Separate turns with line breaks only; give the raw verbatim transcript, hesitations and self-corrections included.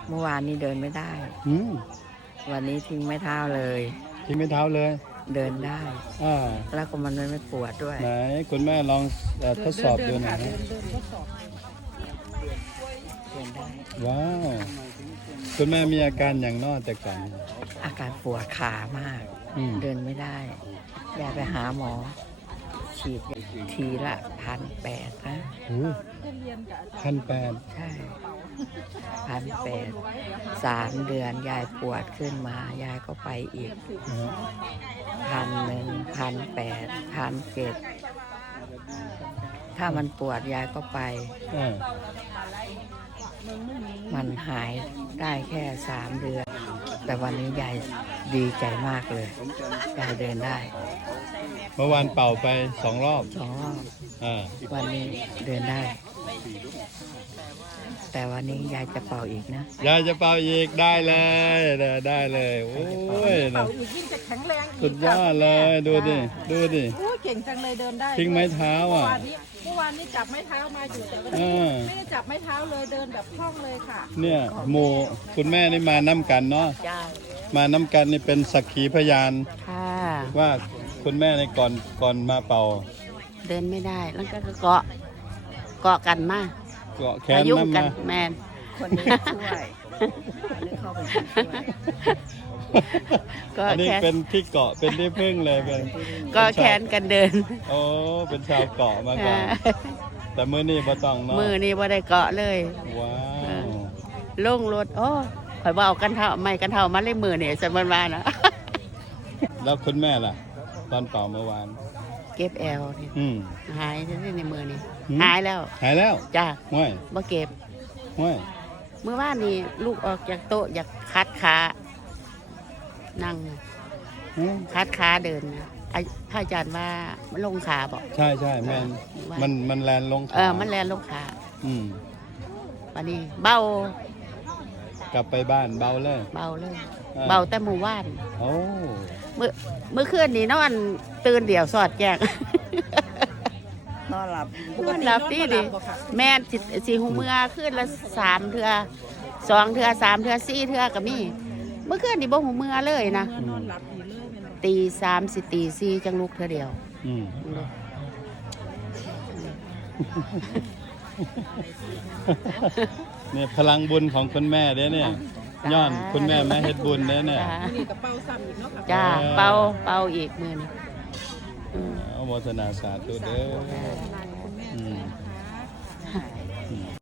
เมื่อวานนี้เดินไม่ได้
อืม
วันนี้ทิ้งไม้เท้าเลย
ทิ้งไม่เท้าเลย
เดินได้
อ่า
แล้วก็มันไม่ปวดด้วย
ไหนคุณแม่ลองเอ่อทดสอบดูหน่อยนะ
เดินได้
ว้าว คุณแม่มีอาการอย่างนอกแต่ก่อน
อาการปวดขามาก
อืม
เดินไม่ได้ อยากไปหาหมอ ฉีดทีละพันแปดนะ
โอ้พันแปด
ใช่พันแปดสามเดือนยายปวดขึ้นมา ยายก็ไปอีก
นะฮะ
พันหนึ่งพันแปดพันเจ็ดถ้ามันปวดยายก็ไป
อ่า
มันหายได้แค่สามเดือน แต่วันนี้ยายดีใจมากเลยยายเดินได้
เมื่อวานเป่าไปสองรอบ
สองรอบ
อ่า
วันนี้เดินได้ แต่วันนี้ยายจะเป่าอีกนะ
ยายจะเป่าอีกได้เลยได้ได้เลยโอ้ย
เป่าอีกยิ่งจะแข็งแรงอีก
สุดยอดเลยดูดิดูดิ
โอ้ยเก่งจังเลยเดินได้
ทิ้งไม้เท้า
เมื่อ
อ่ะ
วานนี้เมื่อวานนี้จับไม้เท้ามาอยู่แต่วัน
อ่
นี้
า
ไม่ได้จับไม้เท้าเลยเดินแบบคล่องเลยค่ะ
เนี่ยหมู่คุณแม่นี่มาน้ำกันเนาะ
จ้า
มาน้ำกันนี่เป็นสักขีพยาน
ค่ะ
ว่าคุณแม่ในก่อนก่อนมาเป่า
เดินไม่ได้ แล้วก็เกาะ เกาะกันมาก
เกาะแข
พ
น
ยุง
น้ำ
กั
มาน
แมน
คนนี้ช่วยคนนี้เข้าไปช่วย
ก็
อันนี้
แค่
เป็นที่เกาะเป็นที่พึ่งเลยเป็น
ก็แขนกันเดิน
โอ้เป็นชาวเกาะมาก่อนแต่มื้อนี้บ่ต้องเนาะ
มือนี่ว่าได้เกาะเลย
ว้าว
ลงรถโอ้ข่อยว่าเอากันเท่าไม่กันเท่ามาเลยมือเนี่ยสมันมานะ
แล้วคุณแม่ล่ะ ตอนเป่าเมื่อวาน
เก็บแอลนี่
อืม
หายได้ในมือนี่
หืม
หายแล้ว
หายแล้ว
จ้า
ห้วย
บ่เก็บ
ห้วย
เมื่อวานนี้ลูกออกจากโต๊ะอยากคัดขานั่ง
อืม
คัดขาเดินนะไอ้พระอาจารย์ว่ามันลงขาบอก
ใช่ใช่แม่นมันมันแลนลงขา
เออมันแลนลงขา
อืม
วันนี้เบาก
ลับไปบ้านเบาเลย
เบาเลย
อ่า
เบาแต่หมู่ว่าน
โอ้
เมื่อเมื่อคืนนี้นอนตื่นเดี่ยวสอดแจง
นอนหลับ
หลับดีดิแม่นสิสีหูเมื่อขึ้นละสามเทือสองเทือสามเทือสี่เทือก็มี เมื่อคืนนี่บ่หูเมื่อเลยนะ
นอนหลับดีเลยเป็น
ตีสามสิตีสี่จังลุกเทือเดียว
อืม เนี่ยพลังบุญของคุณแม่เด้เนี่ยย้อนคุณแม่แม่เฮ็ดบุญเด้เนี่ย
จ้า
นี่กระเป๋าซ้ำอีกเนาะค่ะ
จ้าเป่าเป่าอีกมือนี่อืม
เอาโมทนาสาธุเด้ออืม